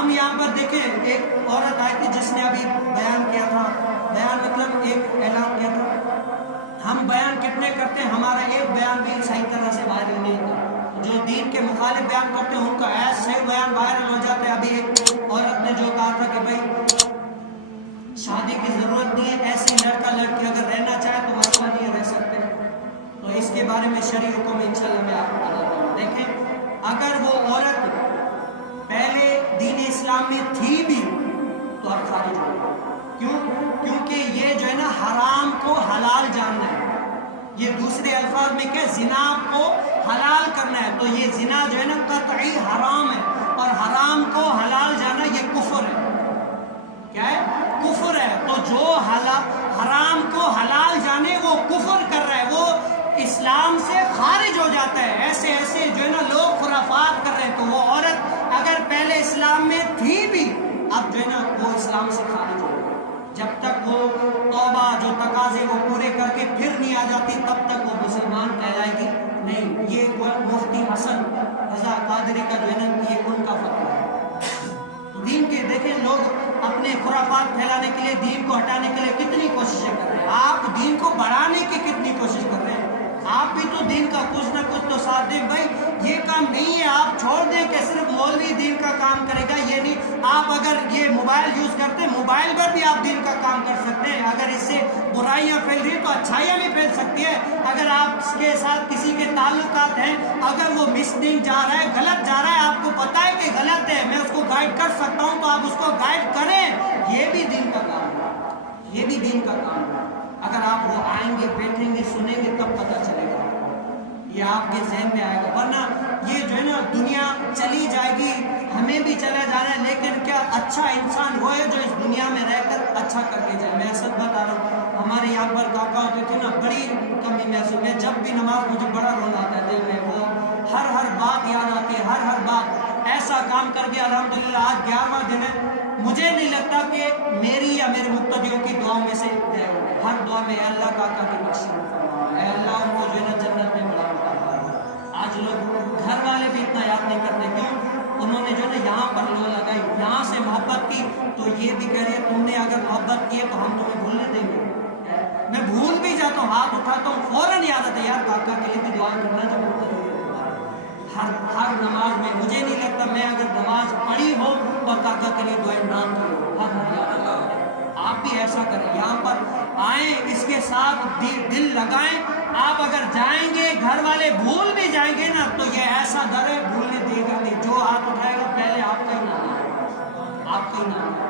ہم یہاں پر دیکھیں ایک عورت آئی تھی جس نے ابھی بیان کیا تھا، بیان مطلب ایک اعلان کیا تھا. ہم بیان کتنے کرتے ہیں، ہمارا ایک بیان بھی صحیح طرح سے وائرل نہیں ہوتا. جو دین کے مخالف بیان کرتے ہیں ان کا ایسا صحیح بیان وائرل ہو جاتا ہے. ابھی ایک عورت نے جو کہا تھا کہ بھائی شادی کی ضرورت نہیں ہے، ایسی لڑکا لڑکی اگر رہنا چاہے تو مسئلہ نہیں ہے، رہ سکتے ہیں. تو اس کے بارے میں شرعی حکم انشاءاللہ میں آپ کو بتاتا ہوں. دیکھیں اگر وہ عورت پہلے دین اسلام میں تھی بھی تو اب خارج ہو گئی. کیوں؟ کیونکہ یہ جو ہے نا حرام کو حلال جاننا ہے. یہ دوسرے الفاظ میں کہ زنا کو حلال کرنا ہے. تو یہ زنا جو ہے نا قطعی حرام ہے، اور حرام کو حلال جاننا یہ کفر ہے. کیا ہے؟ کفر ہے. تو جو حرام کو حلال جانے وہ کفر کر رہا ہے، وہ اسلام سے خارج ہو جاتا ہے. ایسے ایسے جو ہے نا لوگ خرافات کر رہے ہیں. تو وہ عورت اگر پہلے اسلام میں تھی بھی اب جو ہے نا وہ اسلام سے خارج ہو گئی. جب تک وہ توبہ جو تقاضے وہ پورے کر کے پھر نہیں آ جاتی تب تک وہ مسلمان کہلائے گی نہیں. یہ مفتی حسن رضا قادری کا جو ہے نا یہ ان کا فتویٰ ہے. دین کے دیکھیں لوگ اپنے خرافات پھیلانے کے لیے، دین کو ہٹانے کے لیے کتنی کوششیں کر رہے ہیں. آپ دین کو بڑھانے کی کتنی کوشش کر رہے ہیں. آپ بھی تو دین کا کچھ نہ کچھ تو ساتھ دیں. بھائی یہ کام نہیں ہے، آپ چھوڑ دیں کہ صرف مولوی دین کا کام کرے گا. یہ نہیں، آپ اگر یہ موبائل یوز کرتے ہیں موبائل پر بھی آپ دین کا کام کر سکتے ہیں. اگر اس سے برائیاں پھیل رہی ہیں تو اچھائیاں بھی پھیل سکتی ہے. اگر آپ کے ساتھ کسی کے تعلقات ہیں، اگر وہ مسلنگ جا رہا ہے، غلط جا رہا ہے، آپ کو پتا ہے کہ غلط ہے، میں اس کو گائیڈ کر سکتا ہوں تو آپ اس کو گائیڈ کریں. یہ بھی دین کا کام ہے، یہ بھی دین کا کام ہے. اگر آپ وہ آئیں گے، بیٹھیں گے، سنیں گے تب پتہ چلے گا، یہ آپ کے ذہن میں آئے گا. ورنہ یہ جو ہے نا دنیا چلی جائے گی، ہمیں بھی چلا جانا ہے، لیکن کیا اچھا انسان وہ ہے جو اس دنیا میں رہ کر اچھا کر کے جائے. میں سچ بتا رہا ہوں، ہمارے یہاں پر کاکا ہوتے تھے نا، بڑی کمی محسوس. میں جب بھی نماز مجھے بڑا رونا آتا ہے دل میں، وہ ہر بات یاد آتی ہے، ہر بات. ایسا کام کر کے الحمدللہ آج 11واں دن ہے. مجھے نہیں لگتا کہ میری یا میرے مقتدیوں کی دعاؤں میں سے گئے ہوں گے. ہر دعا میں اے اللہ کاکا کی بخشش فرما، اے اللہ ان کو جو ہے نا جنت میں بڑا فرما. آج لوگ گھر والے بھی اتنا یاد نہیں کرتے. کیوں؟ انہوں نے جو ہے نا یہاں پر لو لگائی، یہاں سے محبت کی، تو یہ بھی کہہ رہے ہیں تم نے اگر محبت کی ہے تو ہم تمہیں بھولنے دیں گے. میں بھول بھی جاتا ہوں، ہاتھ اٹھاتا ہوں، فوراً یاد آتا ہے یار کاکا کے لیے بھی دعا کرنا جو ہر نماز میں. مجھے نہیں لگتا میں اگر نماز پڑھی ہو اور کاکا کے لیے دعائیں نہ کی ہو، ہر یاد آتا ہے. آپ بھی ایسا کریں، یہاں پر آئیں، اس کے ساتھ دل لگائیں. آپ اگر جائیں گے گھر والے بھول بھی جائیں گے نا تو یہ ایسا ڈر ہے بھولنے دے گا نہیں. جو ہاتھ اٹھائے گا پہلے آپ کا ہی نام ہے، آپ کا ہی نام ہے.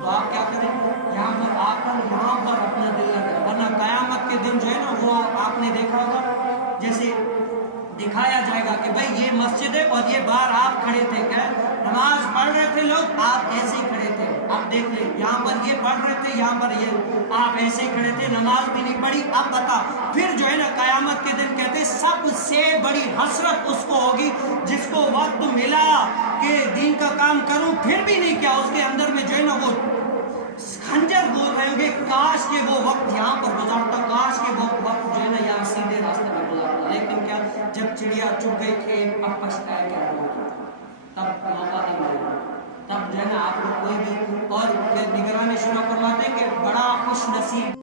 تو آپ کیا کریں، یہاں پر آ کر یہاں پر اپنا دل لگائیں. ورنہ قیامت کے دن جو ہے نا وہ آپ نے دیکھا ہوگا جیسے دکھایا جائے گا کہ بھائی یہ مسجد ہے اور یہ باہر آپ کھڑے تھے، کیا نماز پڑھ رہے تھے لوگ، آپ ایسے ہی کھڑے تھے. آپ دیکھ لیں یہاں پر یہ پڑھ رہے تھے، یہاں پر یہ آپ ایسے ہی کھڑے تھے، نماز بھی نہیں پڑھی. اب بتا پھر جو ہے نا قیامت کے دن کہتے سب سے بڑی حسرت اس کو ہوگی جس کو وقت ملا کہ دین کا کام کروں پھر بھی نہیں کیا. اس کے اندر میں جو ہے نا وہ خنجر بول رہے ہوں گے، کاش کہ وہ وقت یہاں پر گزارتا، کاش کہ وہ وقت جو ہے نا یہاں سیدھے راستے پر گزارتا. لیکن کیا جب چڑیا چگ گئی کھیت اب پچھتایا کیا ہوا، تب موقع نہیں ملے. تب جو ہے نا آپ کو کوئی بھی اور نگرانی شروع فرماتے ہیں کہ بڑا خوش نصیب